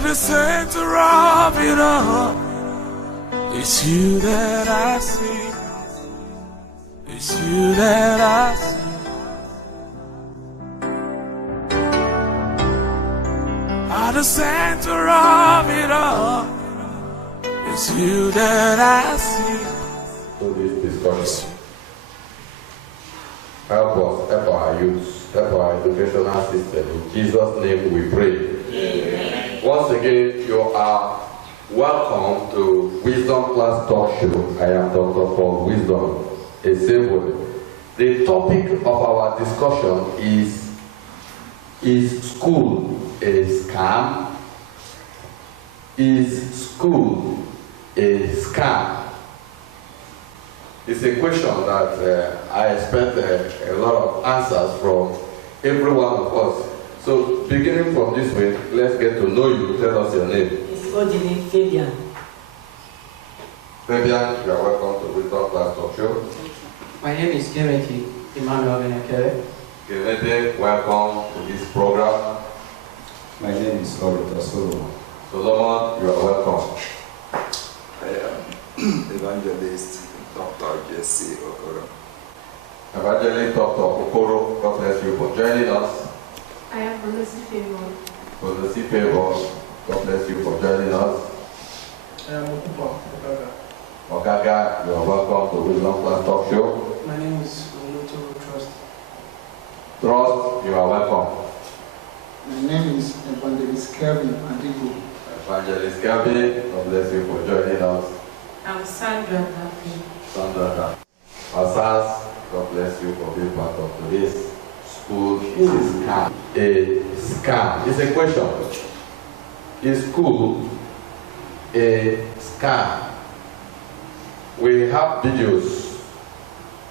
At the center of it all, it's you that I see. It's you that I see. At the center of it all, it's you that I see. To this discussion, help us, help our youth, help our educational system. In Jesus' name we pray. Amen. Once again, you are welcome to Wisdom Class Talk Show. I am Dr. Paul Wisdom, ESEGBUE. The topic of our discussion is school a scam? Is school a scam? It's a question that I expect a lot of answers from every one of us. So, beginning from this way, let's get to know you. Tell us your name. It's Odile Fabian. Fabian, you are welcome to Wisdom Class Talk Show. My name is Kennedy Emmanuel Benekere. Kennedy, welcome to this program. My name is Orita Solomon. Solomon, you are welcome. I am Evangelist Dr. Jesse Okoro. Evangelist Dr. Okoro, God bless you for joining us. I am Policy Favor. Policy Favor, God bless you for joining us. I am Okupa Okaga. Okaga, you are welcome to Wisdom Class Talk Show. My name is Oloto Trust. Trust, you are welcome. My name is Evangelist Kelvin Adigo. Evangelist Kelvin, God bless you for joining us. I'm Sandra Daphne. Sandra, Asas, God bless you for being part of today's school. Is a scam. A scam. It's a question. Is school a scam? We have videos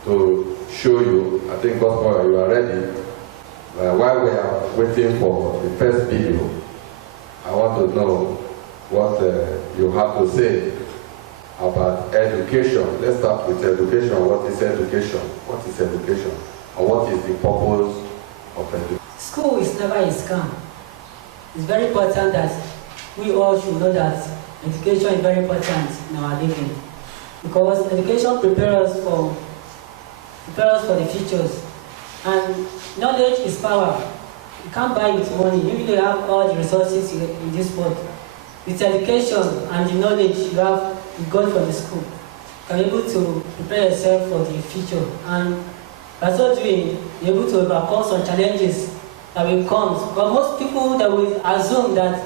to show you. I think, Gospel, you are ready. While we are waiting for the first video, I want to know what you have to say about education. Let's start with education. What is education? What is education? And what is the purpose of education? School is never a scam. It's very important that we all should know that education is very important in our living. Because education prepares us for the futures. And knowledge is power. You can't buy it with money. Even though you have all the resources in this world, with education and the knowledge you have, you got from the school, you can be able to prepare yourself for the future. And by so doing, you're able to overcome some challenges that will come. But most people that will assume that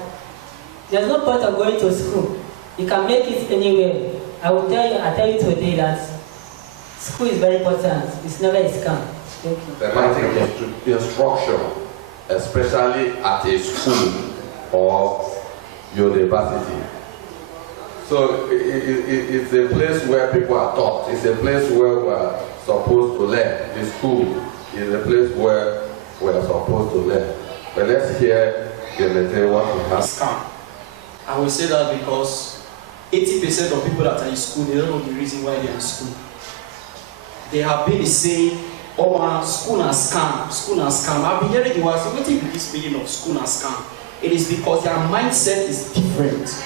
there's no point of going to school. You can make it anywhere. I tell you today that school is very important. It's never a scam. Thematic instruction, especially at a school or university. So it's a place where people are taught. It's a place where we are supposed to learn. The school is a place where we are supposed to learn. But let's hear Gemete what we have. Scam. I will say that because 80% of people that are in school, they don't know the reason why they are in school. They have been saying, "Oh man, school and scam, school and scam." I've been hearing the word, so what is this meaning of school and scam? It is because their mindset is different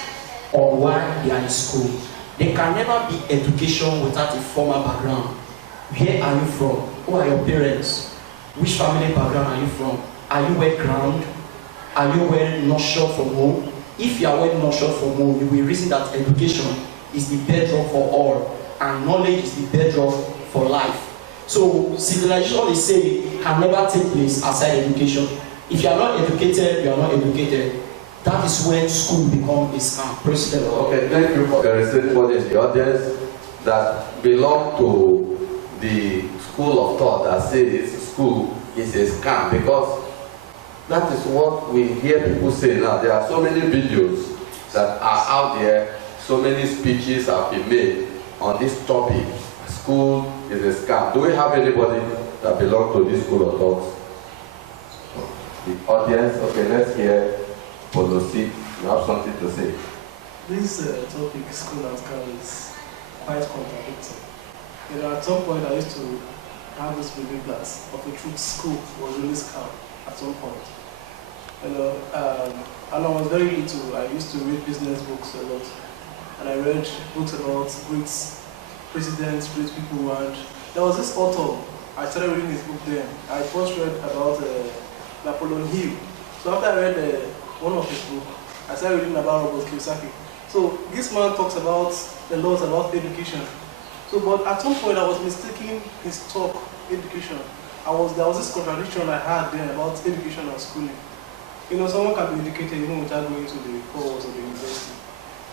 on why they are in school. There can never be education without a formal background. Where are you from? Who are your parents? Which family background are you from? Are you well grounded? Are you well nurtured from home? If you are well nurtured from home, you will reason that education is the bedrock for all, and knowledge is the bedrock for life. So civilization, they say, can never take place outside education. If you are not educated, you are not educated. That is when school becomes a scam. Praise the Lord. Okay, thank you for there is anybody in the audience that belong to the school of thought that says school is a scam, because that is what we hear people say now. There are so many videos that are out there, so many speeches have been made on this topic. School is a scam. Do we have anybody that belongs to this school of thought? The audience, okay, let's hear Polosi. You have something to say. This topic, school and scam, is quite contradicting. You know, at some point I used to have this belief that of a truth school was really scam at some point. You know, and I was very little. I used to read business books a lot, and I read books about great presidents, great people, and there was this author. I started reading his book then. I first read about Napoleon Hill. So after I read one of his books, I started reading about Robert Kiyosaki. So this man talks about a lot about education. So, but at some point I was mistaking his talk, education. There was this contradiction I had then about education and schooling. You know, someone can be educated even without going to the 4 walls of the university.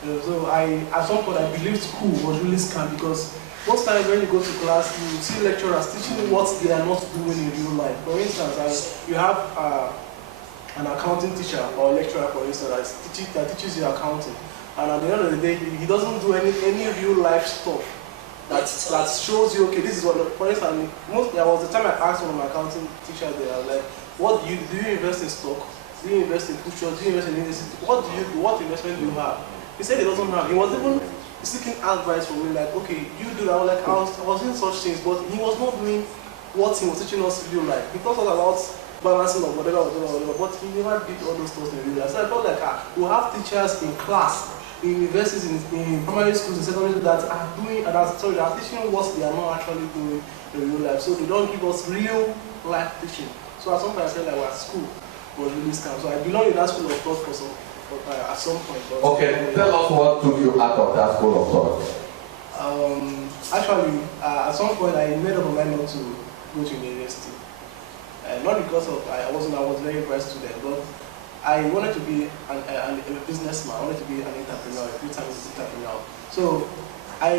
You know, so at some point I believed school was really scam, because most times when you go to class, you see lecturers teaching you what they are not doing in real life. For instance, you have an accounting teacher or lecturer, for instance, that teaches you accounting, and at the end of the day, he doesn't do any real life stuff that shows you, okay, this is what, for instance, there was the time I asked one of my accounting teachers there, I was like, do you invest in stock? Do you invest in futures? Do you invest in indices? What do you do? What investment do you have? He said he doesn't have. He was even seeking advice from me, like, okay, you do that. I was doing such things, but he was not doing what he was teaching us to do. Like, he taught us about balancing or whatever, but he never did all those things in real life. So I felt like we have teachers in class, in universities, in primary schools, in secondary schools that are doing, that are teaching what they are not actually doing in real life. So they don't give us real life teaching. So at some point I said like, at school was really scam. So I belong in that school of thought at some point. Okay, tell us what took you out of that school of thought. Actually, at some point I made up my mind not to go to university. Not because of I was a very bright student, but I wanted to be a businessman. I wanted to be an entrepreneur, a full-time entrepreneur. So I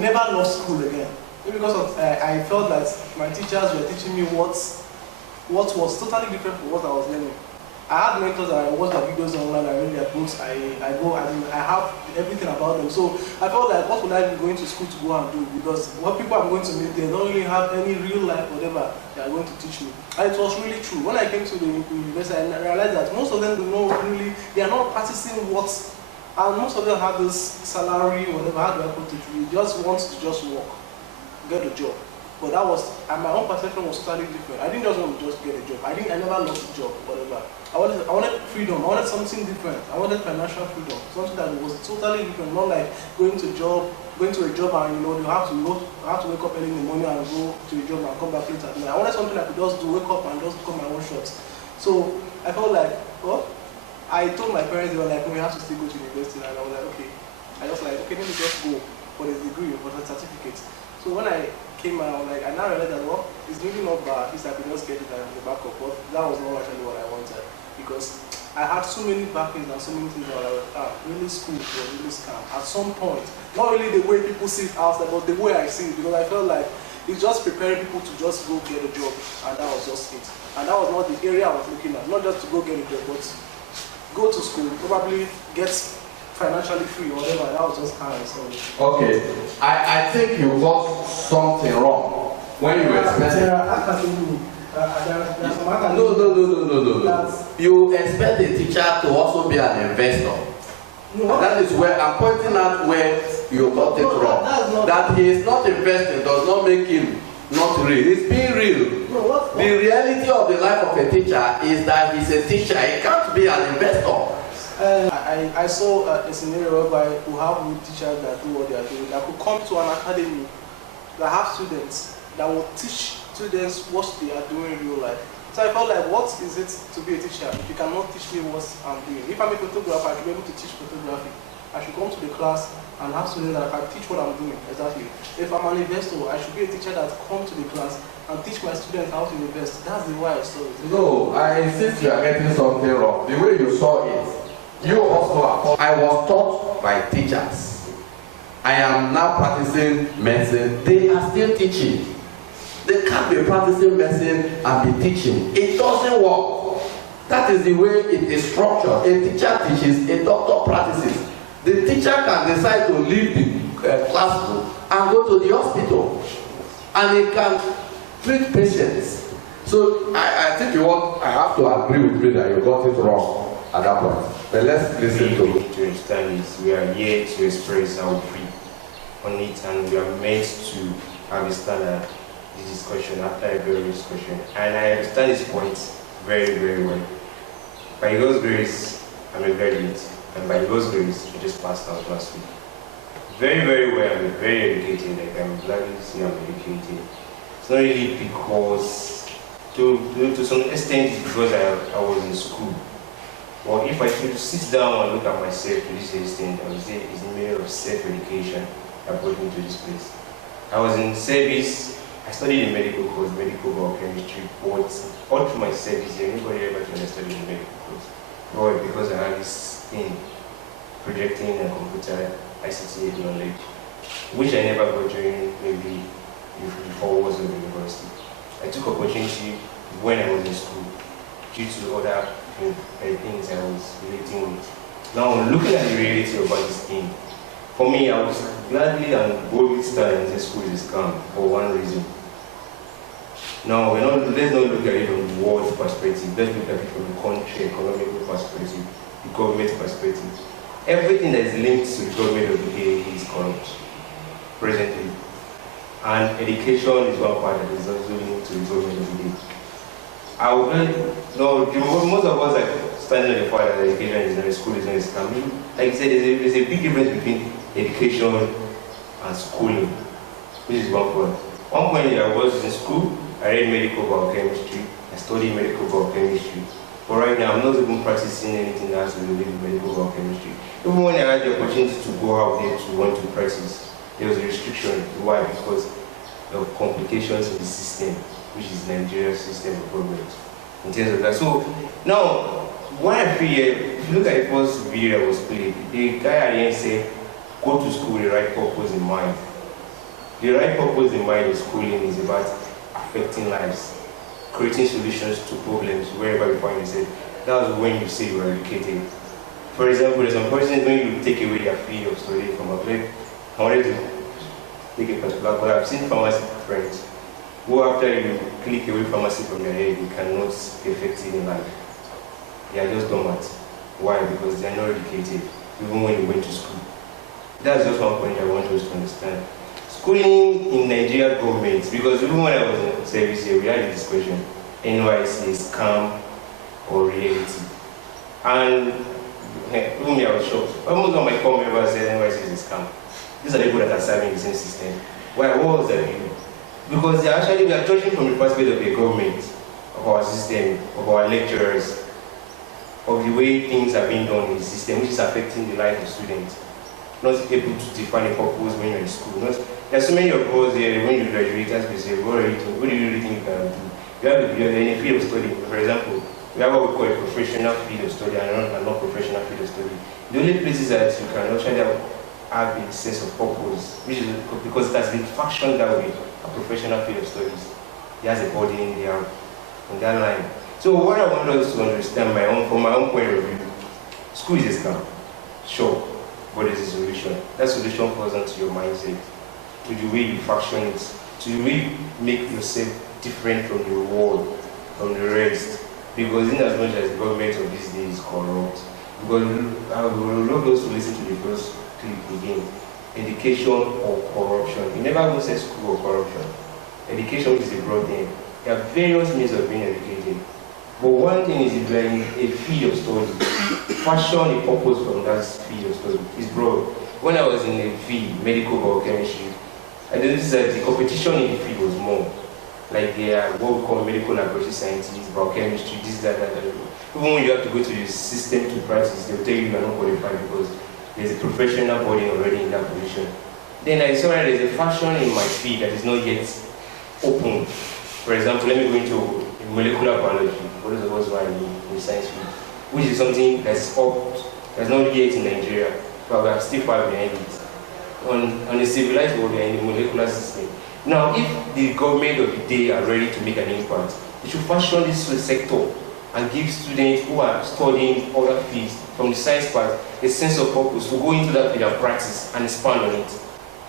never loved school again. Because of I felt that my teachers were teaching me what was totally different from what I was learning. I had mentors that I watched their videos online, I read their books, I have everything about them. So I felt like, what would I be going to school to go and do? Because what people I'm going to meet, they don't really have any real life whatever they are going to teach me. And it was really true. When I came to the university, I realized that most of them do not really, they are not practicing what, and most of them have this salary, whatever, how do I put it? You just want to just work, get a job. But that was, and my own perception was totally different. I didn't just want to just get a job. I never lost a job, whatever. I wanted freedom. I wanted something different. I wanted financial freedom, something that was totally different. Not like going to a job and you have to wake up early in the morning and go to a job and come back later. I wanted something I could just do, wake up and just cut my own shots. So I felt like, well, I told my parents, they were like, no, you have to still go to university, and I was like, okay. I was like, okay, let me just go for the degree, for the certificate. So when I came out, like, I now realized that, well, it's really not bad. At least I could just get it as a backup, but that was not actually what I wanted, because I had so many backings and so many things that I was really school was really scam. At some point, not really the way people see it outside, but the way I see it, because I felt like it's just preparing people to just go get a job, and that was just it. And that was not the area I was looking at, not just to go get a job, but go to school, probably get financially free or whatever. That was just how I saw it. Okay, I think you got something wrong when you expected. No. You expect the teacher to also be an investor. No. That is where I'm pointing out where you got it wrong. That he is not investing does not make him not real. It's being real. No, the reality of the life of a teacher is that he's a teacher. He can't be an investor. I saw a scenario whereby we have teachers that do what they are doing, that could come to an academy that have students that will teach students what they are doing in real life. So I felt like, what is it to be a teacher if you cannot teach me what I'm doing? If I'm a photographer, I should be able to teach photography. I should come to the class and have students that can teach what I'm doing, exactly. If I'm an investor, I should be a teacher that comes to the class and teach my students how to invest. That's the way I saw it. No, I insist you are getting something wrong. The way you saw it, you also are. I was taught by teachers. I am now practicing medicine. They are still teaching. They can't be practicing medicine and be teaching. It doesn't work. That is the way it is structured. A teacher teaches, a doctor practices. The teacher can decide to leave the classroom and go to the hospital. And he can treat patients. So I think I have to agree with me that you got it wrong at that point. But let's listen to it. To understand is we are here to express our view on it, and we are meant to understand the discussion after a very discussion. And I understand his point very, very well. By God's grace, I'm a graduate, and by God's grace, I just passed out last week. Very, very well. I'm very educated. Like, I'm glad to see I'm educated. It's not really because, to some extent, it's because I was in school. Well, if I should sit down and look at myself to this extent, I would say it's a matter of self-education that brought me to this place. I was in service. I studied a medical course, medical biochemistry, but all through my service, anybody ever told me I studied a medical course? Well, because I had this thing, projecting and computer ICT knowledge, which I never got during maybe 4 years of university. I took opportunity when I was in school due to other things I was relating with. Now, looking at the reality about this thing, for me, I was gladly and boldly start and say school is a scam for one reason. Now, let's not look at it from the world perspective. Let's look at it from the country, economical perspective, the government perspective. Everything that is linked to the government of the day is corrupt, presently. And education is one part that is also linked to the government of the day. Most of us are standing on the part that education is not a school, is not a scam. Like I said, there's a big difference between education and schooling, which is one point. One point I was in school, I read medical biochemistry, I studied medical biochemistry. But right now, I'm not even practicing anything that has to do with medical biochemistry. Even when I had the opportunity to go out there to want to practice, there was a restriction. Why? Because of complications in the system, which is Nigeria's system of government, in terms of that. So, now, what I feel here, if you look at the first video that was played, the guy at the end said, go to school with the right purpose in mind. The right purpose in mind in schooling is about affecting lives, creating solutions to problems wherever you find yourself. That's when you say you are educated. For example, there's some persons when you take away their field of study from a place, I wanted to take a particular, but I've seen pharmacy friends who after you click away pharmacy from their head, you cannot be effective in life. They are just dormant. Why? Because they are not educated, even when you went to school. That's just one point I want us to understand. Schooling in Nigeria government, because even when I was in service here, we had this question, NYC is scam or reality? And even me, I was shocked. Almost all my core members said NYC is a scam. These are the people that are serving the same system. Why? What was that? Because we are judging from the perspective of the government, of our system, of our lecturers, of the way things are being done in the system, which is affecting the life of students. Not able to define a purpose when you're in school. There are so many of us here, when you graduate, as we say, what do you really think you can do? You have to be in a field of study. For example, we have what we call a professional field of study and a non-professional field of study. The only places that you can actually have a sense of purpose, which is because it has been fashioned that way, a professional field of studies. It has a body in there, on that line. So what I want us to understand from my own point of view, school is a scam, sure, but there's a solution. That solution falls onto your mindset, to the way you fashion it, to the way you make yourself different from the world, from the rest. Because in as much as the government of these days is corrupt, because I would love us to listen to the first clip again. Education or corruption. You never even say school or corruption. Education is a broad thing. There are various means of being educated. But one thing is if you are in a field of study, fashion a purpose from that field of study is broad. When I was in a field, medical biochemistry, I noticed that the competition in the field was more. Like they are what we call medical laboratory scientists, biochemistry, this, that. Even when you have to go to the system to practice, they'll tell you you are not qualified because there's a professional body already in that position. Then I saw that there's a fashion in my field that is not yet open. For example, let me go into molecular biology, for those of us who are in the science field, which is something that's not yet in Nigeria, but we are still far behind it. On a civilized world, we are in the molecular system. Now, if the government of the day are ready to make an impact, they should fashion this sector and give students who are studying other fields from the science part a sense of purpose to go into that field and practice and expand on it.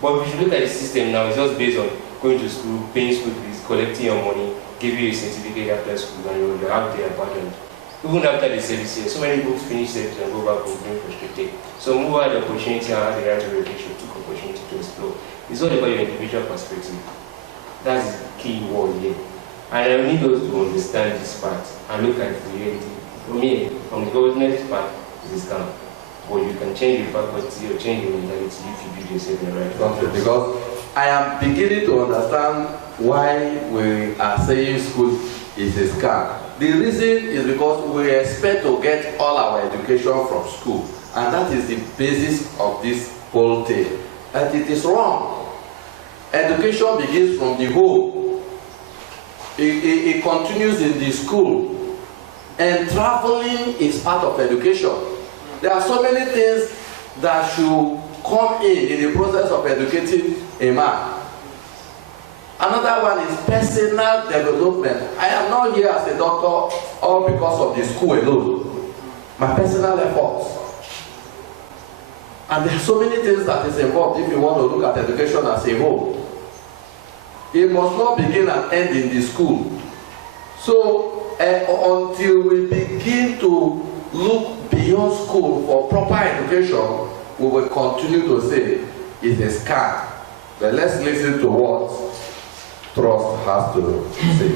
But if you look at the system now, it's just based on going to school, paying school fees, collecting your money, give you a certificate after school, and you're out there abandoned. Even after the service year, so many people finish service and go back home being frustrated. So who had the opportunity and had the right orientation, took opportunity to explore. It's all about your individual perspective. That's the key word here. And I need us to understand this part and look at the reality. For me, from the government part, it's a scam. But you can change your faculty or change your mentality if you build yourself in the right way. Because I am beginning to understand why we are saying school is a scam. The reason is because we expect to get all our education from school, and that is the basis of this whole thing. And it is wrong. Education begins from the home. It continues in the school, and traveling is part of education. There are so many things that should come in the process of educating a man. Another one is personal development. I am not here as a doctor all because of the school alone. My personal efforts. And there are so many things that is involved if you want to look at education as a whole. It must not begin and end in the school. So until we begin to look beyond school for proper education, we will continue to say it's a scam. But let's listen to what Trust has to say.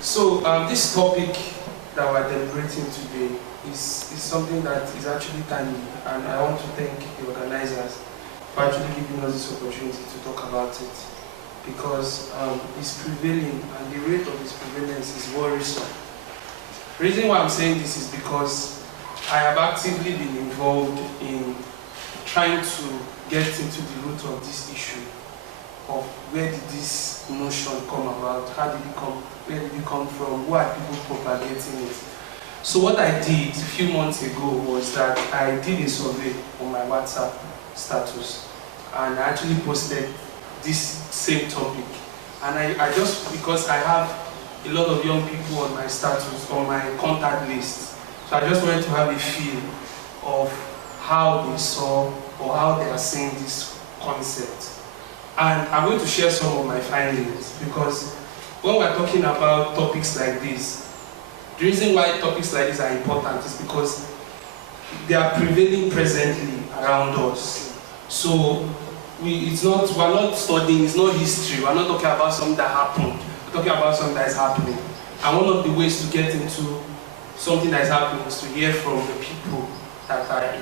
So this topic that we're deliberating today is something that is actually timely, and I want to thank the organizers for actually giving us this opportunity to talk about it, because it's prevailing, and the rate of its prevalence is worrisome. The reason why I'm saying this is because I have actively been involved in trying to get into the root of this issue of where did this notion come about, how did it come, where did it come from, who are people propagating it. So what I did a few months ago was that I did a survey on my WhatsApp status, and I actually posted this same topic. And I just, because I have a lot of young people on my status, on my contact list, so I just wanted to have a feel of how they saw or how they are seeing this concept. And I'm going to share some of my findings, because when we're talking about topics like this, the reason why topics like this are important is because they are prevailing presently around us. So we're not studying, it's not history, we're not talking about something that happened, we're talking about something that is happening. And one of the ways to get into something that is happening is to hear from the people that are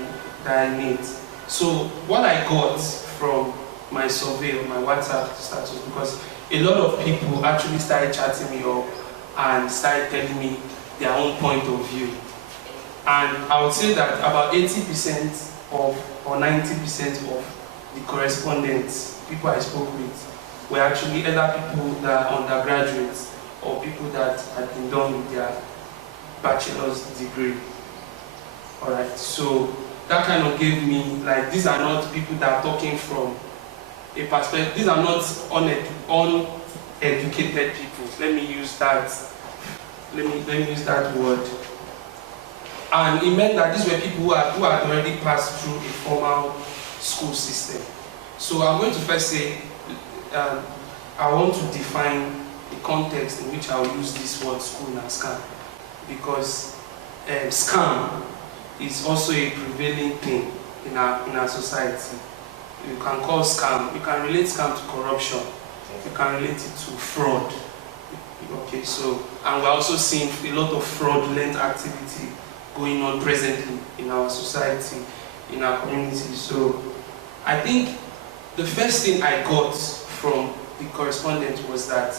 in it. So what I got from my survey on my WhatsApp status, because a lot of people actually started chatting me up and started telling me their own point of view. And I would say that about 80% or 90% of the correspondents, people I spoke with, were actually either people that are undergraduates or people that had been done with their bachelor's degree. Alright, so that kind of gave me, like, these are not people that are talking from a perspective, these are not uneducated people. Let me use that word. And it meant that these were people who had already passed through a formal school system. So I'm going to first say, I want to define the context in which I'll use this word school and scam, because scam is also a prevailing thing in our society. You can call scam, you can relate scam to corruption, you can relate it to fraud. Okay, so, and we're also seeing a lot of fraudulent activity going on presently in our society, in our community. So I think the first thing I got from the correspondent was that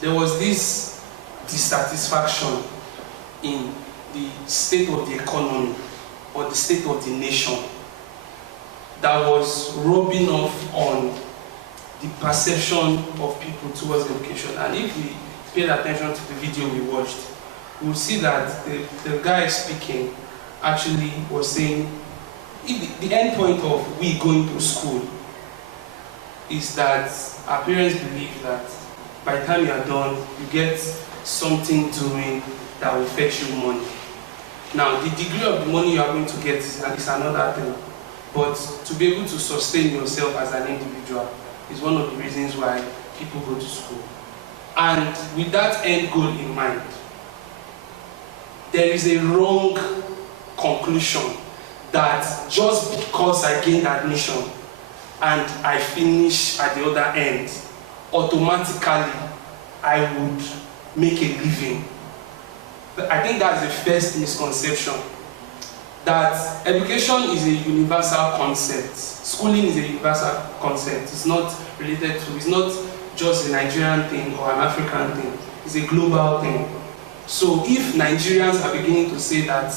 there was this dissatisfaction in the state of the economy or the state of the nation that was rubbing off on the perception of people towards education. And if we paid attention to the video we watched, we'll see that the guy speaking actually was saying, if the end point of we going to school is that our parents believe that by the time you are done, you get something doing that will fetch you money. Now, the degree of the money you are going to get is another thing. But to be able to sustain yourself as an individual is one of the reasons why people go to school. And with that end goal in mind, there is a wrong conclusion that just because I gained admission and I finish at the other end, automatically I would make a living. I think that's the first misconception. That education is a universal concept. Schooling is a universal concept. It's not related to, it's not just a Nigerian thing or an African thing. It's a global thing. So if Nigerians are beginning to say that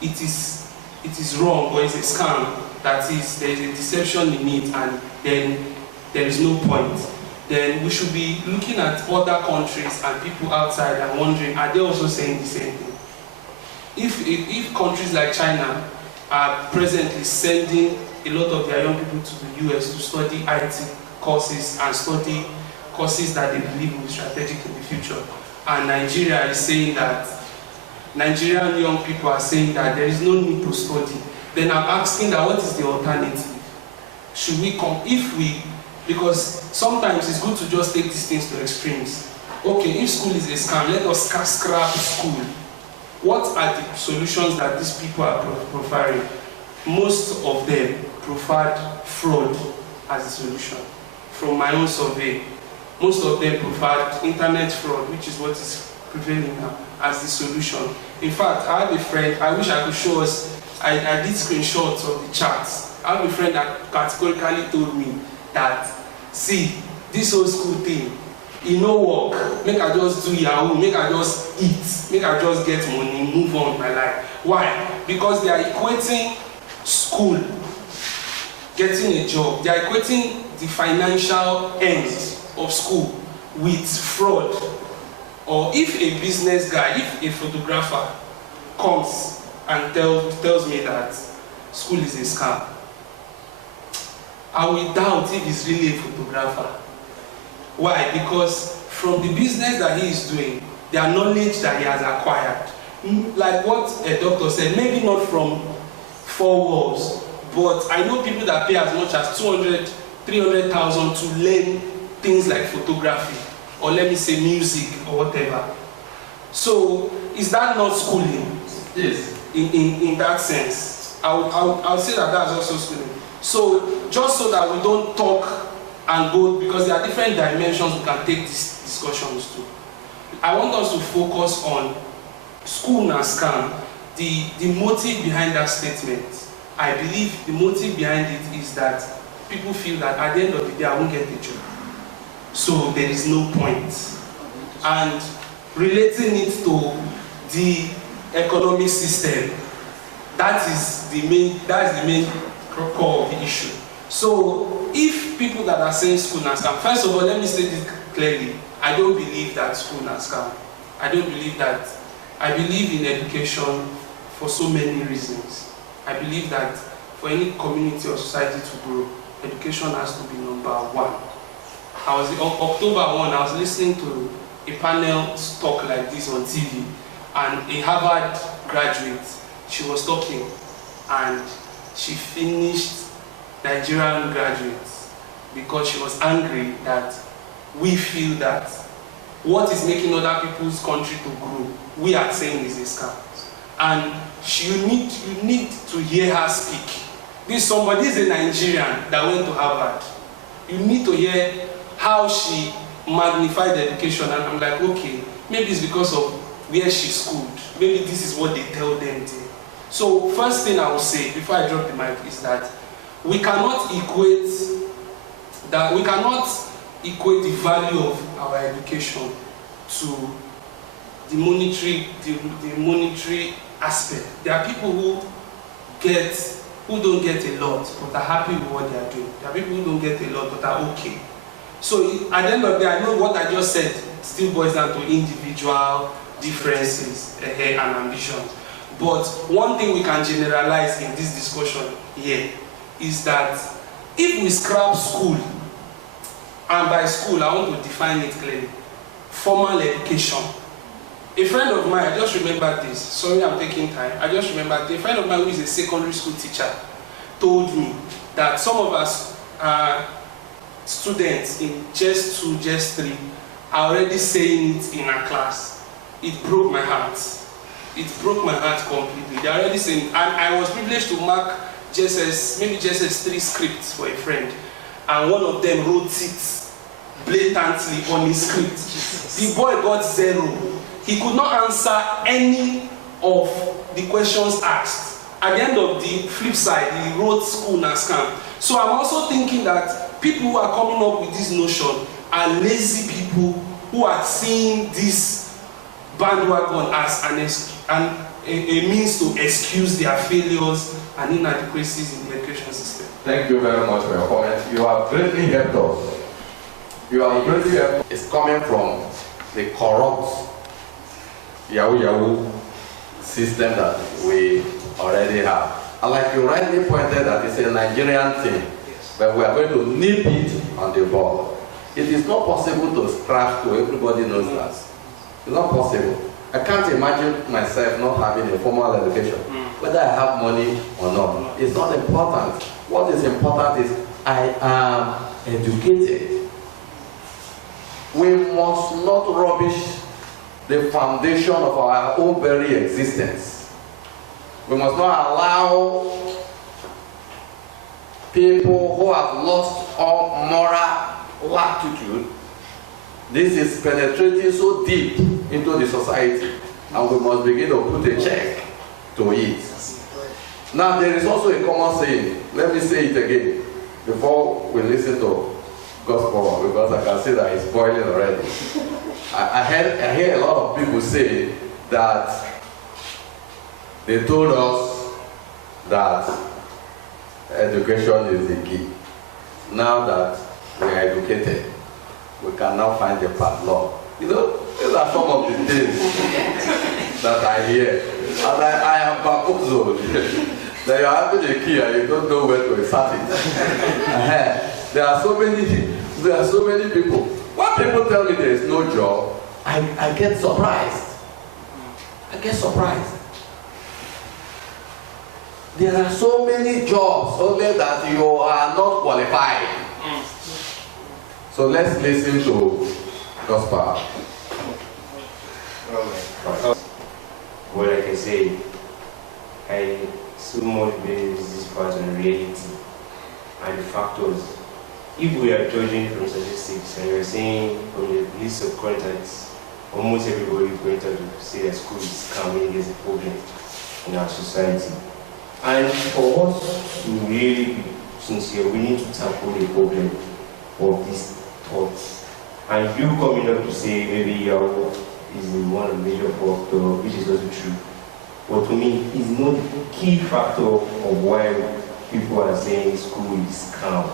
it is wrong or it's a scam, that is, there is a deception in it and then there is no point, then we should be looking at other countries and people outside and wondering, are they also saying the same thing? If countries like China are presently sending a lot of their young people to the US to study IT courses and study courses that they believe will be strategic in the future, and Nigeria is saying that, Nigerian young people are saying that there is no need to study, then I'm asking that what is the alternative? Should we come, because sometimes it's good to just take these things to extremes. Okay, if school is a scam, let us scrap school. What are the solutions that these people are providing? Most of them preferred fraud as a solution. From my own survey, most of them preferred internet fraud, which is what is prevailing now, as the solution. In fact, I have a friend, I wish I could show us, I did screenshots of the charts. I have a friend that categorically told me that, see, this whole school thing, it no work, make I just do Yahoo, make I just eat, make I just get money, move on with my life. Why? Because they are equating school, getting a job, they are equating the financial end of school with fraud. Or if a business guy, if a photographer comes and tells me that school is a scam, I will doubt if he's really a photographer. Why? Because from the business that he is doing, the knowledge that he has acquired, like what a doctor said, maybe not from 4 walls, but I know people that pay as much as 200, 300,000 to learn things like photography, or let me say music, or whatever. So, is that not schooling? Yes. In that sense, I would say that that's also schooling. So, just so that we don't talk and go, because there are different dimensions we can take these discussions to. I want us to focus on school and scam, the motive behind that statement. I believe the motive behind it is that people feel that at the end of the day, I won't get a job. So there is no point. And relating it to the economic system, that is the main core of the issue. So if people that are saying school and scam, first of all, let me state it clearly, I don't believe that school and scam. I don't believe that. I believe in education for so many reasons. I believe that for any community or society to grow, education has to be number one. I was on October 1, I was listening to a panel talk like this on TV, and a Harvard graduate, she was talking, and she finished Nigerian graduates because she was angry that we feel that what is making other people's country to grow, we are saying is a scam. And you need to hear her speak. Somebody is a Nigerian that went to Harvard. You need to hear how she magnified education, and I'm like, okay, maybe it's because of where she schooled. Maybe this is what they tell them there. So first thing I will say before I drop the mic is that we cannot equate the value of our education to the monetary aspect. There are people who don't get a lot but are happy with what they are doing. There are people who don't get a lot but are okay. So at the end of the day, I know what I just said still boils down to individual differences and ambitions. But one thing we can generalize in this discussion here is that if we scrap school, and by school I want to define it clearly, formal education. A friend of mine, I just remembered this, sorry I'm taking time, I just remembered, a friend of mine who is a secondary school teacher told me that some of us students in just 2, just 3 are already saying it in our class. It broke my heart. It broke my heart completely. They are already saying it. And I was privileged to mark maybe JSS 3 scripts for a friend. And one of them wrote it blatantly on his script. The boy got 0. He could not answer any of the questions asked. At the end of the flip side, he wrote school na scam. So I'm also thinking that people who are coming up with this notion are lazy people who are seeing this bandwagon as a means to excuse their failures and inadequacies in the education system. Thank you very much for your comment. You have greatly helped us. You have greatly helped us. It's coming from the corrupt Yahoo system that we already have. And like you rightly pointed that it's a Nigerian thing, but we are going to nip it on the ball. It is not possible to scratch to everybody knows that. It's not possible. I can't imagine myself not having a formal education, whether I have money or not. It's not important. What is important is I am educated. We must not rubbish the foundation of our own very existence. We must not allow people who have lost all moral latitude. This is penetrating so deep into the society, and we must begin to put a check to it. Now, there is also a common saying. Let me say it again before we listen to gospel, because I can see that it's boiling already. I hear a lot of people say that they told us that education is the key. Now that we are educated, we can now find the padlock. You know, these are some of the things that I hear. And I am bamboozled. That you are having a key and you don't know where to insert it. There are so many people. When people tell me there is no job, I get surprised. I get surprised. There are so many jobs, only that you are not qualified. So let's listen to gospel. Well, like I say, I so much base this part on reality and the factors. If we are judging from statistics and we are saying from the list of contacts, almost everybody is going to say that school is coming, there's a problem in our society. And for us to really be sincere, we need to tackle the problem of these thoughts. And you coming up to say maybe Yahoo is the one of the major factors, which is also true. But to me, it's not the key factor of why people are saying school is scam.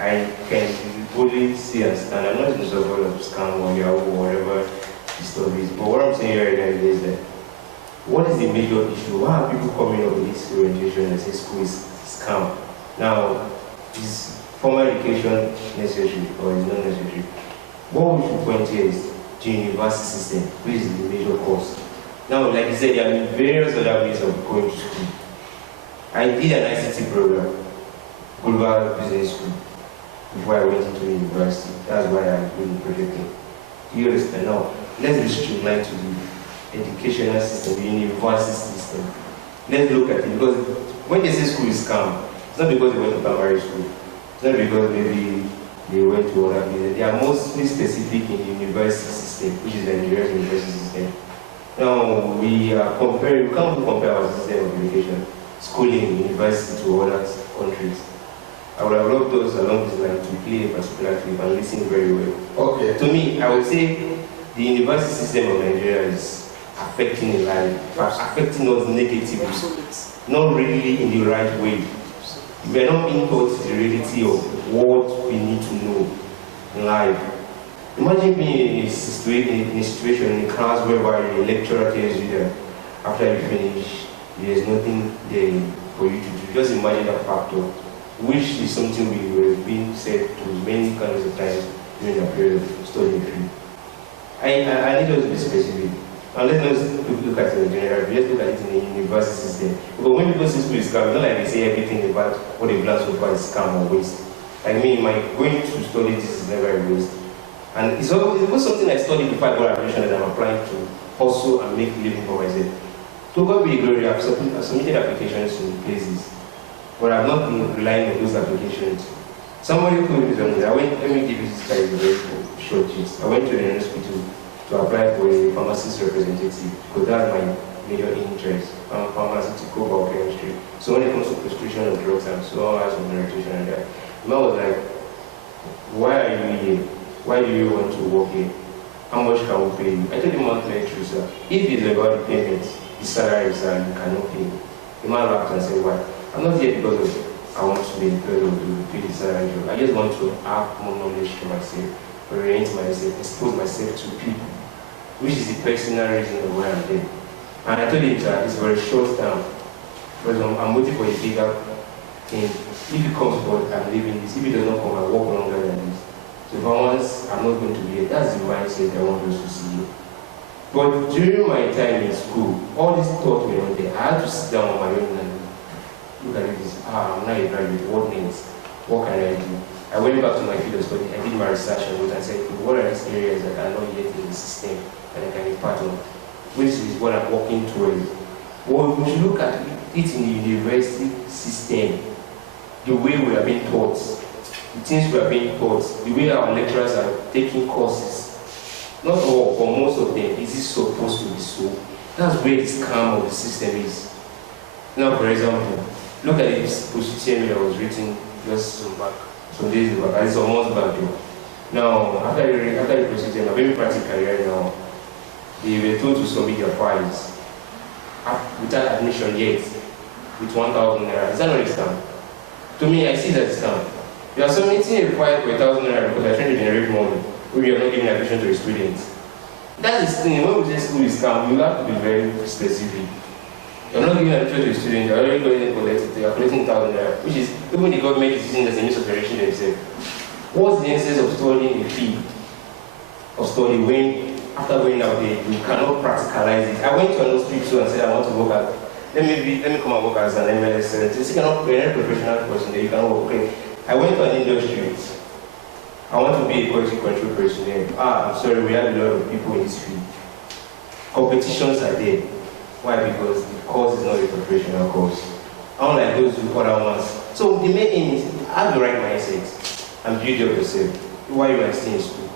I can fully see and stand. I'm not in support of scam or Yahoo or whatever the stuff is. But what I'm saying right now is that what is the major issue? Why are people coming up with this orientation and say school is scam? Now, is formal education necessary or is not necessary? What we should point here is the university system, which is the major cause. Now, like I said, there are various other ways of going to school. I did an ICT program, Global Business School, before I went into university. That's why I'm doing projecting. You understand? Now, let's be streamlined to the educational system, the university system. Let's look at it, because when they say school is scam, it's not because they went to primary school. It's not because maybe they went to other places. They are mostly specific in the university system, which is the Nigerian university system. Now, we can't compare our system of education, schooling, university to other countries. I would have loved those along this line to play a particular clip and listen very well. Okay. To me, I would say the university system of Nigeria is affecting the life, affecting us negatively, not really in the right way. We are not being taught the reality of what we need to know in life. Imagine being in a situation in a class whereby the lecturer tells you that after you finish, there is nothing there for you to do. Just imagine that factor, which is something we were being said to many kinds of times during the period of studying field. I need us to be specific. And let's not look at it in general, let's look at it in the university system. But when people say school is scam, it's not like they say everything about what they've learned so far is scam or waste. Like me, my going to study this is never a waste. And it was something I studied before I got admission that I'm applying to hustle and make a living for myself. To God be the glory, I've submitted applications to places, but I've not been relying on those applications Somebody told me something. Let me give you this guy a very short gist. I went to an hospital to apply for a pharmacist representative because that's my major interest. I'm pharmaceutical biochemistry. So when it comes to prescription of drugs, I'm so on as with nutrition and that. And I was like, why are you here? Why do you want to work here? How much can we pay you? I told the man to true, sir. If it's about the payment, the salary, sir, you cannot pay. The man laughed and said, why? I'm not here because of I want to be employed or to pay the salary job. I just want to have more knowledge to myself, orient myself, expose myself to people, which is the personal reason of why I'm there. And I told him that it's very short term, because I'm waiting for a bigger thing. If it comes forward, I'm leaving this. If it does not come, I walk longer than this. So if I want, I'm not going to be here. That's the mindset I want us to see. But during my time in school, all this thought were not there. I had to sit down on my own and look at this. I'm not a graduate. What needs? What can I do? I went back to my field of study. I did my research on it and said, what are these areas that are not yet in the system and I can be part of? Which is what I'm working towards. Well, we should look at it in the university system, the way we are being taught, the things we are being taught, the way our lecturers are taking courses. Not all, but most of them, is it supposed to be so? That's where the scam of the system is. Now, for example, look at this position that was written just some days back, it's almost back though. Now, after the position, a very practical career now, they were told to submit their files without admission yet, with 1,000 naira. Is that not a scam? To me, I see that scam. You are submitting a file for 1,000 naira because you are trying to generate money, or you are not giving admission to a student. That's the thing. When we say school is scam, you have to be very specific. You're not giving admission to a student, you're already going to collect it, you're collecting 1,000 naira, which is, even the government is using as a means of generation themselves. What's the essence of studying a field of study when, after going out there, you cannot practicalize it? I went to an hospital and said, I want to work at, let me come and work as an MLS. You cannot be a professional person there, you cannot work. Okay. I went to an industry. I want to be a quality control person. I'm sorry, we have a lot of people in this field. Competitions are there. Why? Because the course is not a professional course. Unlike those who other ones. So the main aim is have the right mindset and build up yourself while you are still in school.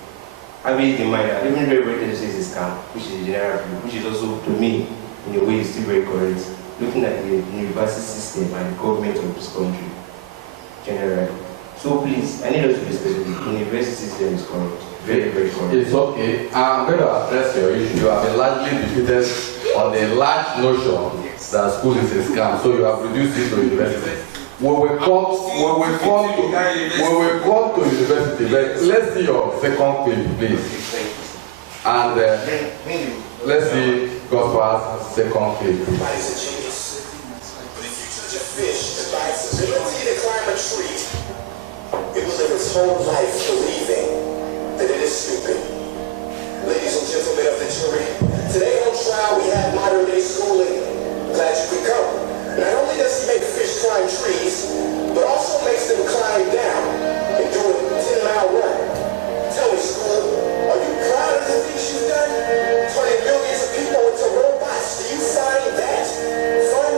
Have it in mind that even very to say is a scam, which is a general view, which is also to me in a way is still very correct. Looking at the university system and the government of this country generally. So please, I need us to be specific. The university system is corrupt. Very, very corrupt. It's okay. I'm going to address your issue. You have been largely defeated on the large notion that school is a scam. So you have reduced it to university. We will come to university. Let's see your second clip, please. And let's see Gospar's second clip. It will live its whole life believing that it is stupid. Ladies and gentlemen of the jury, today on trial we have modern day schooling. Glad you could come. Not only does he make fish climb trees, but also makes them climb down and do a 10-mile run. Tell me, school, are you proud of the things you've done? Turning millions of people into robots. Do you find that fun?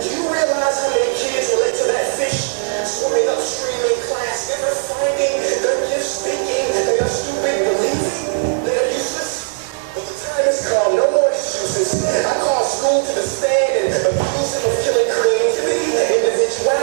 Do you realize how many kids relate to that fish swimming upstream in class, never finding their gifts, thinking they are stupid, believing they are useless? But the time has come, no more excuses. I call school to the stand and accuse him of killing creativity and individuality.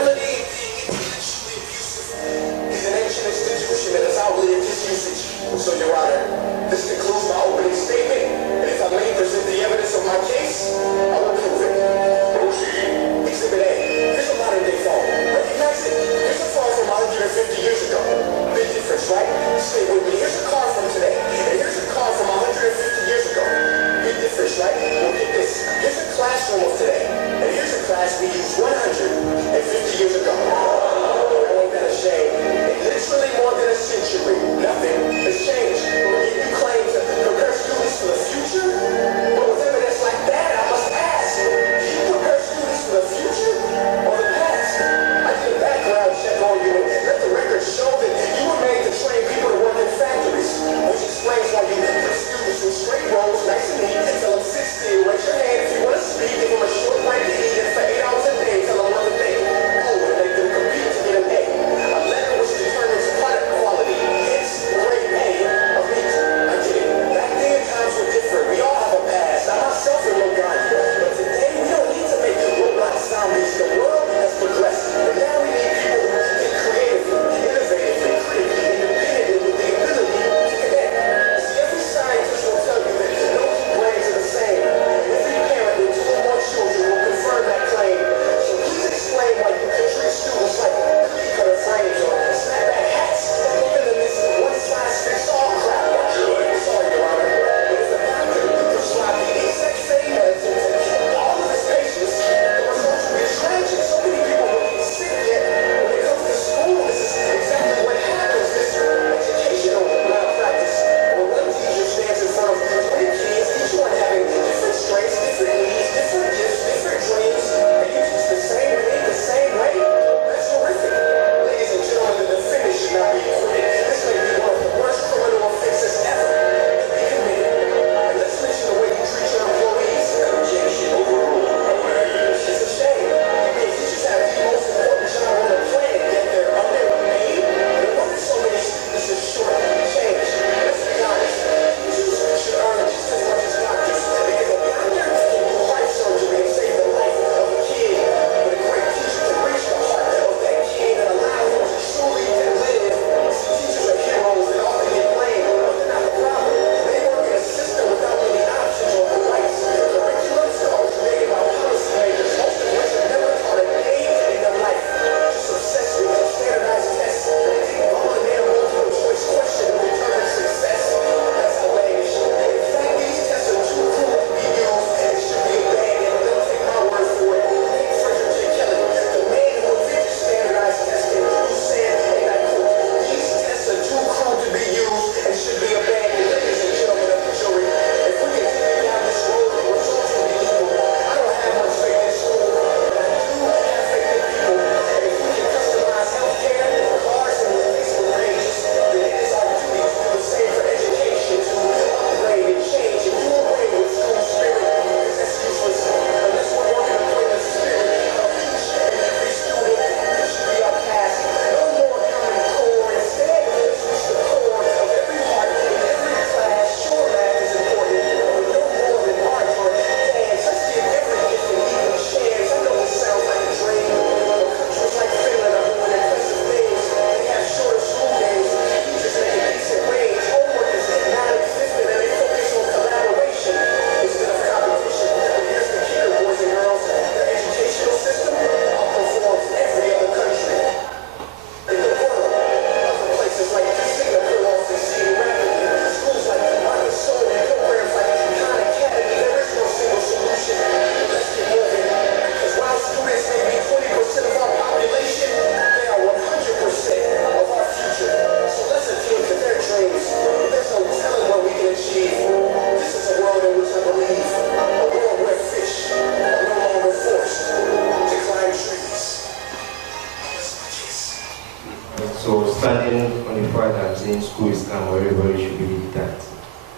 So standing on the fact that I'm saying school is scam or everybody should believe that.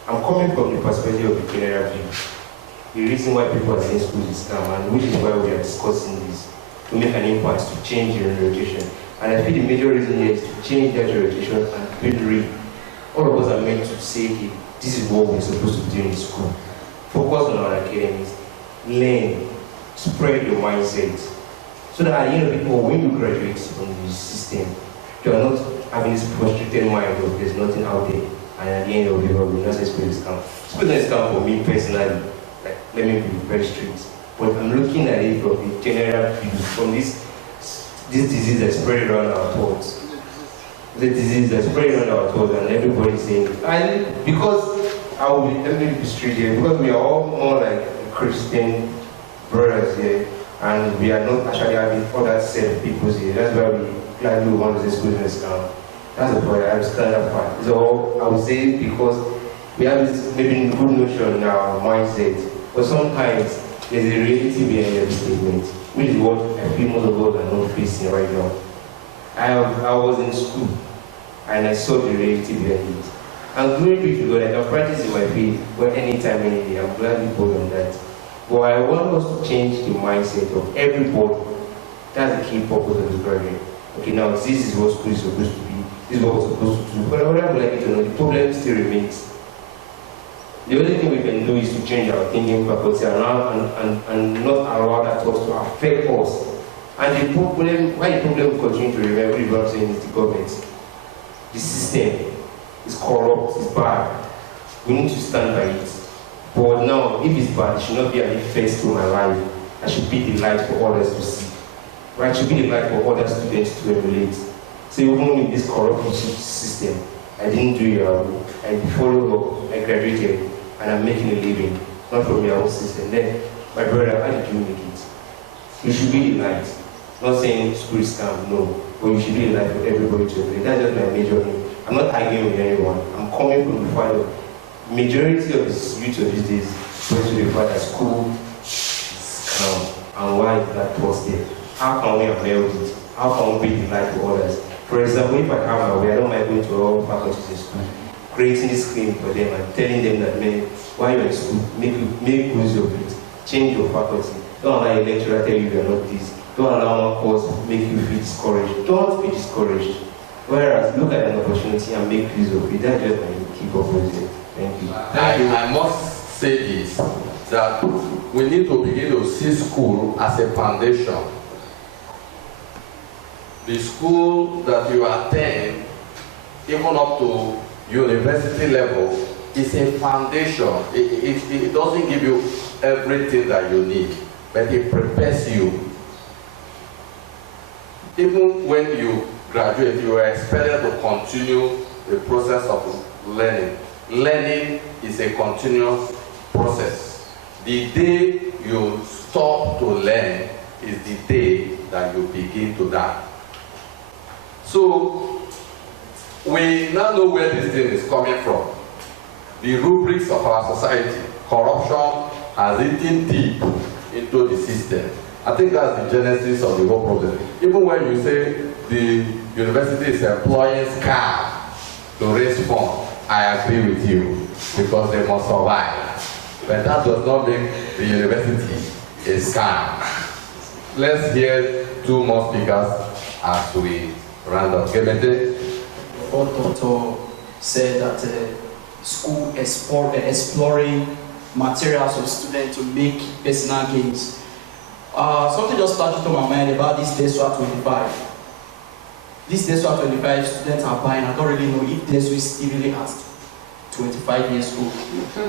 I'm coming from the perspective of the general view. The reason why people are saying school is scam, and which is why we are discussing this, to make an impact, to change the orientation. And I feel the major reason here is to change that orientation and build real. All of us are meant to say, okay, this is what we're supposed to do in school. Focus on our academics, learn, spread your mindset. So that at the end of it all, when you graduate from the system, you are not having this frustrated mind of there's nothing out there. And at the end of it all, you not say school is scam. School is scam for me personally. Like, let me be very strict. But I'm looking at it from the general view, from this disease that's spread around our thoughts. The disease that's spread around our thoughts, and everybody's saying it. And because I will be straight here, because we are all more like Christian brothers here, and we are not actually having other set of people here. That's why we gladly want to say school is scam. That's the point. I understand that part. So I would say because we have this maybe good notion in our mindset, but sometimes there's a reality behind every statement, which is what I feel most of us are not facing right now. I was in school and I saw the reality behind it. And glory be to God, I can practice in my faith but anytime, any day. I'm gladly bold on that. But I want us to change the mindset of everybody. That's the key purpose of this program. Okay, now this is what school is supposed to be. This is what we're supposed to do. But I would like you to know the problem still remains. The only thing we can do is to change our thinking faculty around and not allow that thoughts to affect us. And the problem, why the problem continue to remain, what I'm saying is the government. The system is corrupt, it's bad. We need to stand by it. But now, if it's bad, it should not be at the face to my life. I should be the light for others to see. Right? I should be the light for other students to emulate. So even in this corrupt system, I didn't do it. I followed up, I graduated, and I'm making a living, not from your own system. Then, my brother, how did you make it? You should be the light. Not saying school is scam, no. But you should be the light for everybody to emulate. That's just my major thing. I'm not arguing with anyone. I'm coming from the fact that majority of the youth of these days go to the fact that school is scam. And why is that was there? How can we amend it? How can we be the light for others? For example, if I have my way, I don't mind going to all faculties in school, creating this screen for them and telling them that, man, while you're in school, make use of it, change your faculty. Don't allow a lecturer tell you you're not this. Don't allow one course make you feel discouraged. Don't be discouraged. Whereas, look at an opportunity and make use of it. That's just my key purpose here. Thank you. I must say this, that we need to begin to see school as a foundation. The school that you attend, even up to university level, is a foundation. It doesn't give you everything that you need, but it prepares you. Even when you graduate, you are expected to continue the process of learning. Learning is a continuous process. The day you stop to learn is the day that you begin to die. So, we now know where this thing is coming from. The rubrics of our society, corruption has eaten deep into the system. I think that's the genesis of the whole problem. Even when you say the university is employing scam to raise funds, I agree with you, because they must survive. But that does not make the university a scam. Let's hear two more speakers as we round up. What Doctor said that school exploring materials of students to make personal gains. Something just started to my mind about this DESWA 25. This DESWA 25 students are buying. I don't really know if DESWA is still really at 25 years old.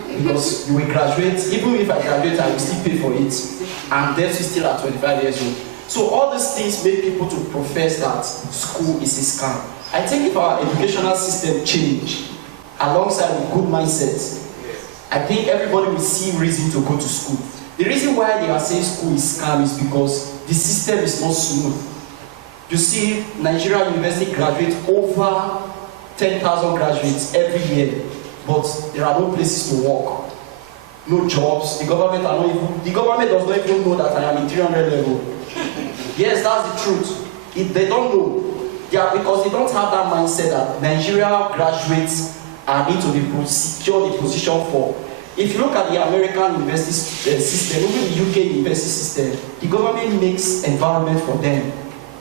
Because you will graduate, even if I graduate, I will still pay for it. And DESWA is still at 25 years old. So all these things make people to profess that school is a scam. I think if our educational system change alongside with good mindset, I think everybody will see reason to go to school. The reason why they are saying school is scam is because the system is not smooth. You see, Nigeria University graduates over 10,000 graduates every year, but there are no places to work, no jobs. The government does not even know that I am in 300 level. Yes, that's the truth. They don't know. because they don't have that mindset that Nigeria graduates need to be secure the position for. If you look at the American university system, even the UK university system, the government makes environment for them.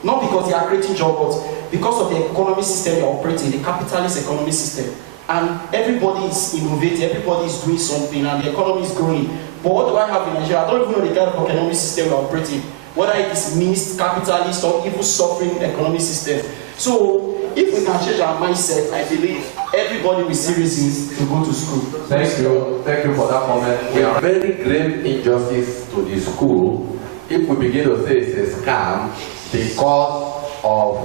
Not because they are creating jobs, but because of the economic system they are operating, the capitalist economic system. And everybody is innovating, everybody is doing something, and the economy is growing. But what do I have in Nigeria? I don't even know the kind of economic system we are operating. Whether it is mixed, capitalist, or even suffering economic system. So, if we can change our mindset, I believe everybody will see reasons to go to school. Thank you for that comment. We are very grave injustice to the school if we begin to say it's a scam because of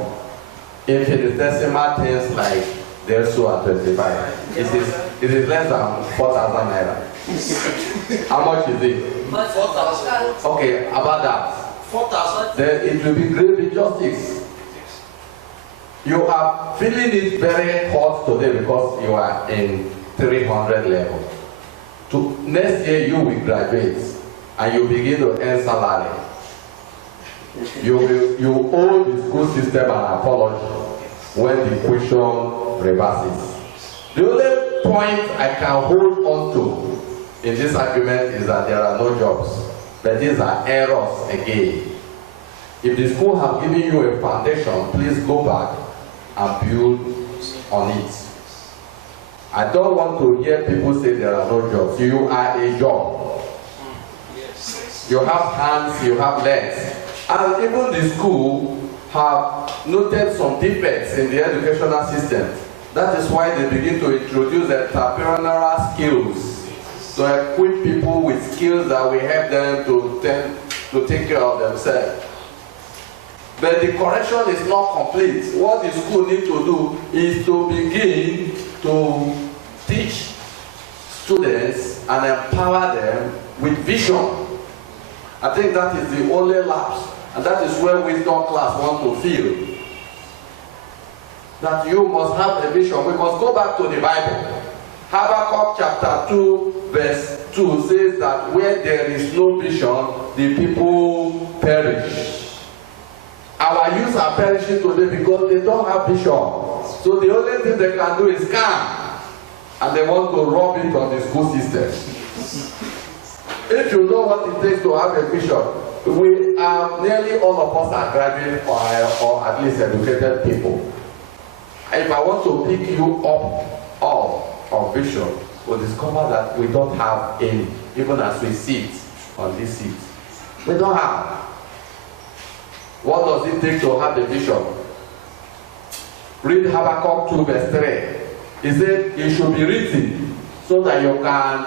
infinitesimal things like they're so at 25. It is less than 4,000 naira. How much is it? 4,000. Okay, about that. 4,000. Then it will be grave injustice. You are feeling it very hot today because you are in 300 level. Next year you will graduate and you begin to earn salary. You owe the school system an apology when the question reverses. The only point I can hold on to in this argument is that there are no jobs, but these are errors again. If the school have given you a foundation, please go back and build on it. I don't want to hear people say there are no jobs. You are a job. You have hands, you have legs. And even the school have noted some defects in the educational system. That is why they begin to introduce entrepreneurial skills to equip people with skills that will help them to take care of themselves. But the correction is not complete. What the school needs to do is to begin to teach students and empower them with vision. I think that is the only lapse, and that is where wisdom class want to feel. That you must have a vision. We must go back to the Bible. Habakkuk chapter 2 verse 2 says that where there is no vision, the people perish. Our youth are perishing today because they don't have vision. So the only thing they can do is scam. And they want to rub it on the school system. If you know what it takes to have a vision, we are nearly all of us are graduate or at least educated people. If I want to pick you up of vision, we'll discover that we don't have any, even as we sit on this seat. We don't have. What does it take to have the vision? Read Habakkuk 2 verse 3. He said it should be written so that you can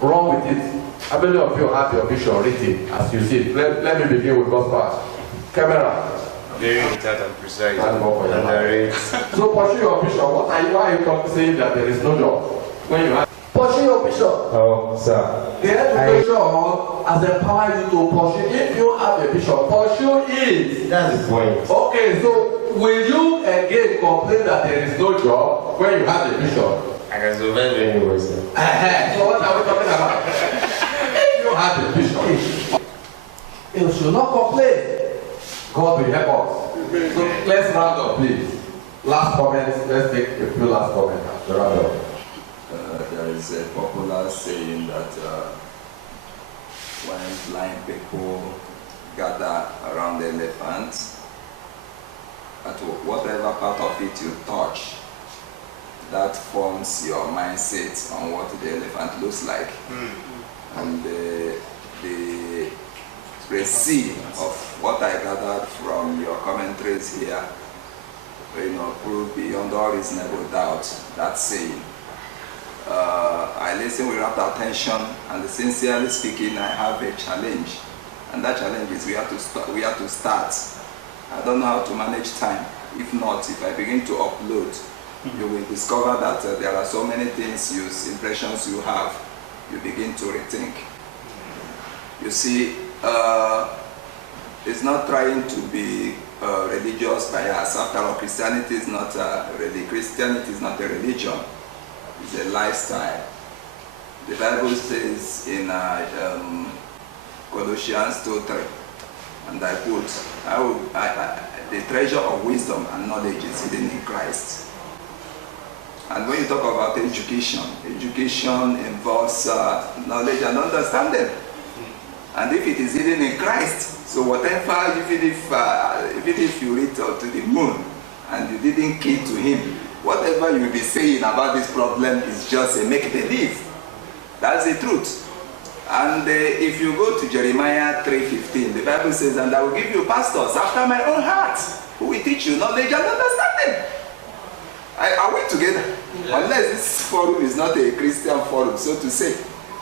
run with it. How many of you have your vision written as you see it? Let me begin with God's part. Camera. Very intact and precise. So pursue your vision. Why are you saying that there is no job? When you have pursue your vision. Oh, sir. The education has empowered you to pursue. If you have a vision, pursue it. That's the point. Okay, so will you again complain that there is no job when you have a vision? I can survive anyway, sir. So what are we talking about? If you have a vision, you should not complain. God will help us. So let's round up, please. Last comments. Let's take a few last comments after round up. There is a popular saying that when blind people gather around the elephant, at whatever part of it you touch, that forms your mindset on what the elephant looks like. And the receipt of what I gathered from your commentaries here, prove beyond all reasonable doubt that saying. I listen with rapt attention, and sincerely speaking, I have a challenge, and that challenge is we have to start. I don't know how to manage time. If not, if I begin to upload, you will discover that there are so many things, impressions you have, you begin to rethink. You see, it's not trying to be religious bias. After all, Christianity is not a religion. It's a lifestyle. The Bible says in Colossians 2:3, and I quote, the treasure of wisdom and knowledge is hidden in Christ. And when you talk about education, education involves knowledge and understanding. And if it is hidden in Christ, so whatever, even if you read to the moon and you didn't key to him, whatever you'll be saying about this problem is just a make-believe. That's the truth. And if you go to Jeremiah 3:15, the Bible says, and I will give you pastors after my own heart, who will teach you knowledge and understanding. Are we together? Yeah. Unless this forum is not a Christian forum, so to say.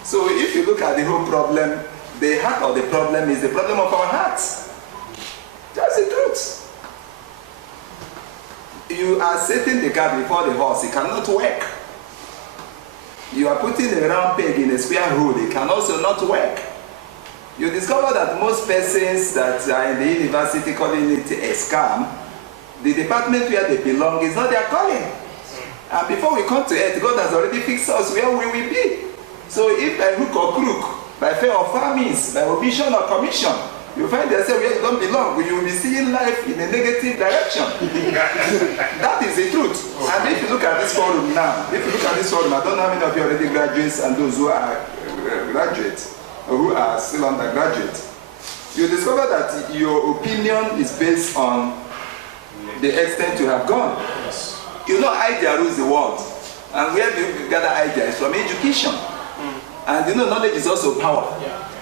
So if you look at the whole problem, the heart of the problem is the problem of our hearts. That's the truth. You are setting the cart before the horse, it cannot work. You are putting a round peg in a square hole, it can also not work. You discover that most persons that are in the university calling it a scam, the department where they belong is not their calling. And before we come to earth, God has already fixed us where we will be. So if by hook or crook, by fair or foul means, by omission or commission, you find yourself where you don't belong, you will be seeing life in a negative direction. That is the truth. And if you look at this forum now, I don't know how many of you already graduates and those who are graduates, or who are still undergraduate, you discover that your opinion is based on the extent you have gone. You know, idea rules the world. And where do you gather ideas? From education. And you know, knowledge is also power.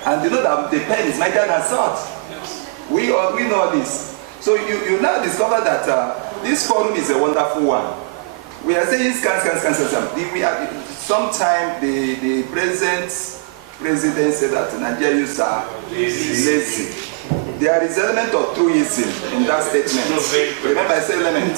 And you know that the pen is mightier than sword. We know this. So you now discover that this forum is a wonderful one. We are saying scan. Sometime the present president said that Nigerians are lazy. There is element of truism in that statement. Remember, I said element.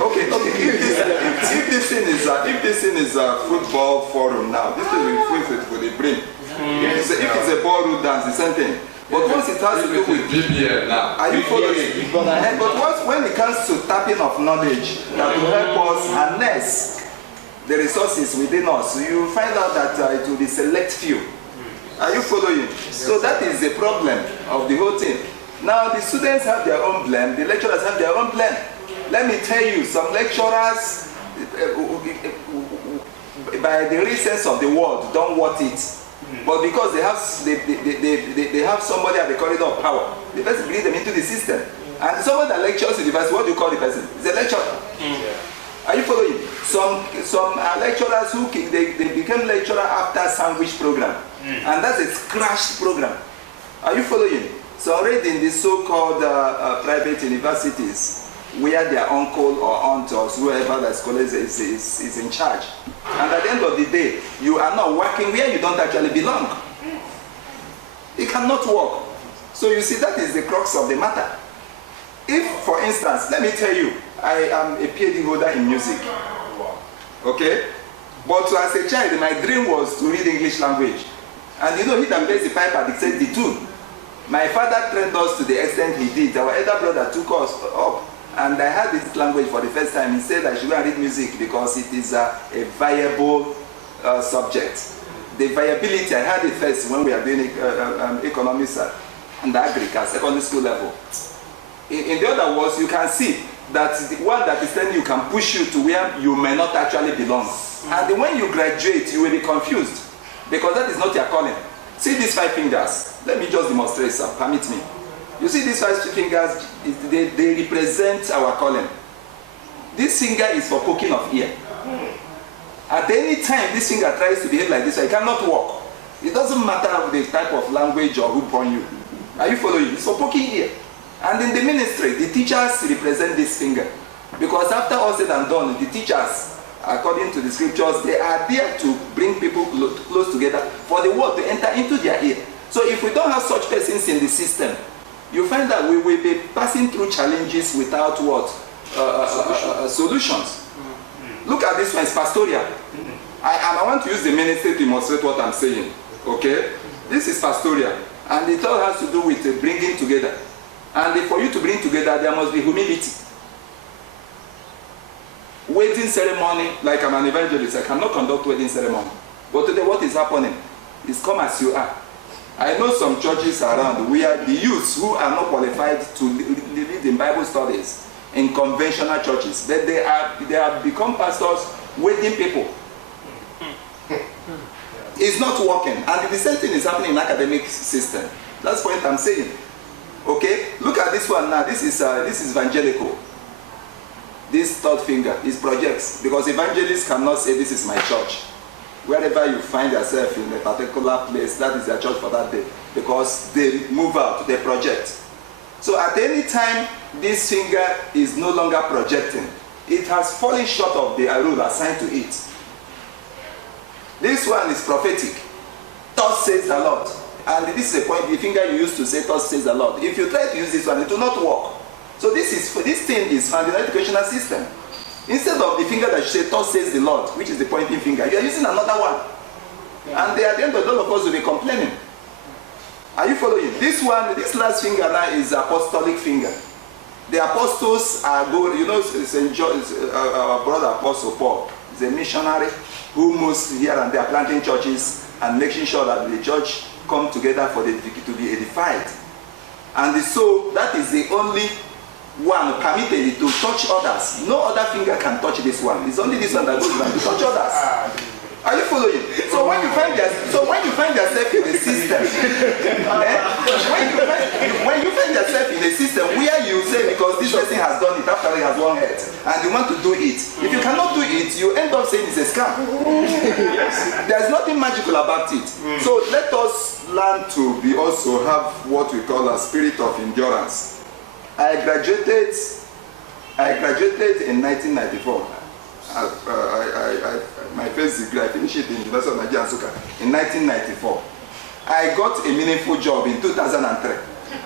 Okay. If this thing is a football forum now, this is for the brain. If it's a ballroom dance, the same thing. But once it has to do with BBL now, are you following? But when it comes to tapping of knowledge that will help us harness the resources within us, you find out that it will be select few. Are you following? So that is the problem of the whole thing. Now the students have their own blame, the lecturers have their own blame. Let me tell you, some lecturers, by the real sense of the word, don't want it. But because they have somebody at the corridor of power, the person brings them into the system. And someone that lectures in the university, what do you call the person? It's a lecturer. Are you following? Some lecturers who they became lecturer after sandwich program. And that's a crash program. Are you following? So already in the so-called private universities, where their uncle or aunt or whoever the scholar is in charge. And at the end of the day, you are not working where you don't actually belong. It cannot work. So you see, that is the crux of the matter. If, for instance, let me tell you, I am a PhD holder in music. Okay? But as a child, my dream was to read English language. And you know, he that plays the pipe dictates the tune. My father trained us to the extent he did. Our elder brother took us up. And I heard this language for the first time. He said I should go and read music because it is a viable subject. The viability, I heard it first when we are doing economics and agric at secondary school level. In the other words, you can see that the one that is telling you can push you to where you may not actually belong. And when you graduate, you will be confused because that is not your calling. See these 5 fingers. Let me just demonstrate, sir. Permit me. You see these 5 fingers, they represent our calling. This finger is for poking of ear. At any time this finger tries to behave like this, it cannot walk. It doesn't matter the type of language or who born you. Are you following? It's for poking ear. And in the ministry, the teachers represent this finger. Because after all said and done, the teachers, according to the scriptures, they are there to bring people close together for the word to enter into their ear. So if we don't have such persons in the system, you find that we will be passing through challenges without what? Solutions. Look at this one, it's pastoral. I want to use the ministry to demonstrate what I'm saying. Okay? This is pastoral. And it all has to do with bringing together. And for you to bring together, there must be humility. Wedding ceremony, like I'm an evangelist, I cannot conduct wedding ceremony. But today what is happening is come as you are. I know some churches around where the youths who are not qualified to lead in Bible studies in conventional churches, that they have become pastors waiting people. It's not working, and the same thing is happening in academic system. That's the point I'm saying. Okay, look at this one now. This is evangelical. This third finger is projects, because evangelists cannot say this is my church. Wherever you find yourself in a particular place, that is their church for that day, because they move out, they project. So at any time this finger is no longer projecting, it has fallen short of the role assigned to it. This one is prophetic. Thus says the Lord. And this is a point, the finger you used to say, thus says the Lord. If you try to use this one, it will not work. So this thing is found in the educational system. Instead of the finger that you say, thus says the Lord, which is the pointing finger, you are using another one. And at the end of all of us will be complaining. Are you following? This one, this last finger now is apostolic finger. The apostles are going, you know, St. John, our brother Apostle Paul is a missionary who moves here and there planting churches and making sure that the church come together for to be edified. And so that is the only one permitted to touch others. No other finger can touch this one. It's only this one that goes around to touch others. Are you following? So when you find yourself in the system, when you find yourself in the system where you say because this person has done it after he has one head and you want to do it, if you cannot do it, you end up saying it's a scam. There's nothing magical about it. So let us learn to be also have what we call a spirit of endurance. I graduated in 1994. My first degree, I finished it in the University of Nigeria in 1994. I got a meaningful job in 2003.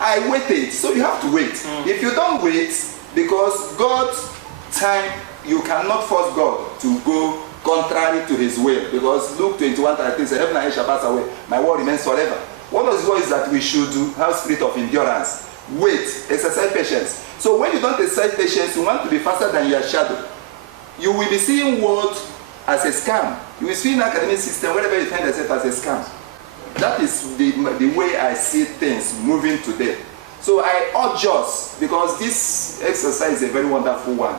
I waited, so you have to wait. If you don't wait, because God's time, you cannot force God to go contrary to his will. Because Luke 21:33 says, heaven and earth shall pass away, my word remains forever. One of the ways that we should do, have spirit of endurance. Wait, exercise patience. So when you don't exercise patience, you want to be faster than your shadow. You will be seeing what as a scam. You will see in the academic system wherever you find yourself as a scam. That is the way I see things moving today. So I urge us, because this exercise is a very wonderful one.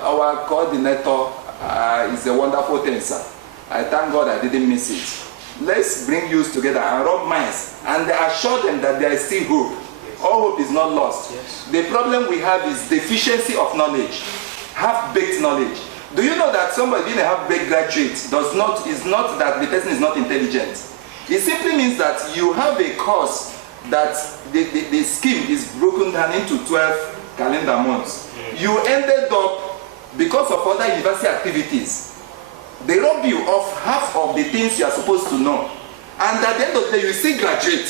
Our coordinator is a wonderful thing, sir. I thank God I didn't miss it. Let's bring youth together and rub minds and assure them that there is still hope. All hope is not lost. Yes. The problem we have is deficiency of knowledge. Half-baked knowledge. Do you know that somebody being a half-baked graduate is not that the person is not intelligent? It simply means that you have a course that the scheme is broken down into 12 calendar months. You ended up, because of other university activities, they rob you of half of the things you are supposed to know. And at the end of the day, you still graduate.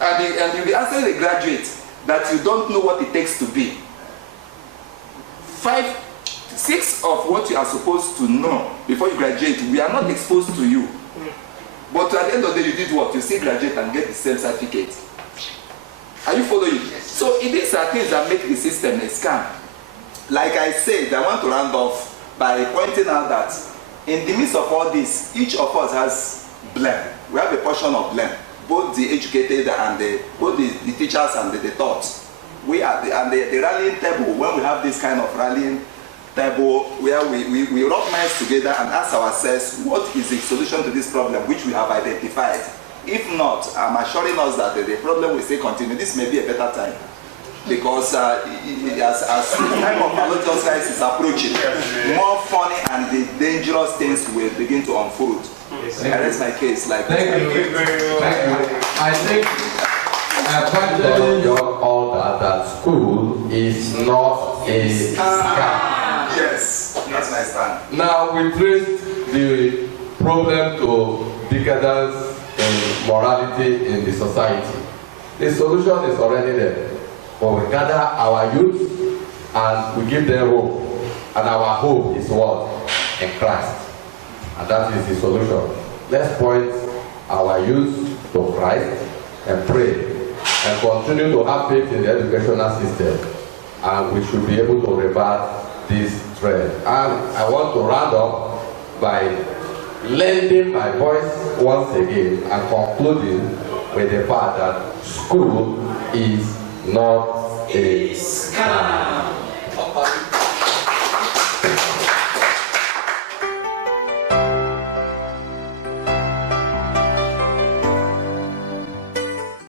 And you'll be asking the graduate that you don't know what it takes to be. 6 of what you are supposed to know before you graduate, we are not exposed to you. But at the end of the day, you did what? You still graduate and get the same certificate. Are you following? So these are things that make the system a scam. Like I said, I want to round off by pointing out that in the midst of all this, each of us has blame. We have a portion of blame. Both the educated and both the teachers and the taught. We are the rallying table, when we have this kind of rallying table where we rub minds together and ask ourselves what is the solution to this problem which we have identified. If not, I'm assuring us that the problem will still continue. This may be a better time, because as the time of biological science is approaching, more funny and the dangerous things will begin to unfold. I rest my case. Thank you very much. I think all that school is not a scam. Yes, that's my stand. Now we traced the problem to decadence in morality in the society. The solution is already there. But we gather our youth and we give them hope. And our hope is what? In Christ. And that is the solution. Let's point our youth to Christ and pray and continue to have faith in the educational system. And we should be able to revert this trend. And I want to round up by lending my voice once again and concluding with the fact that school is not a scam.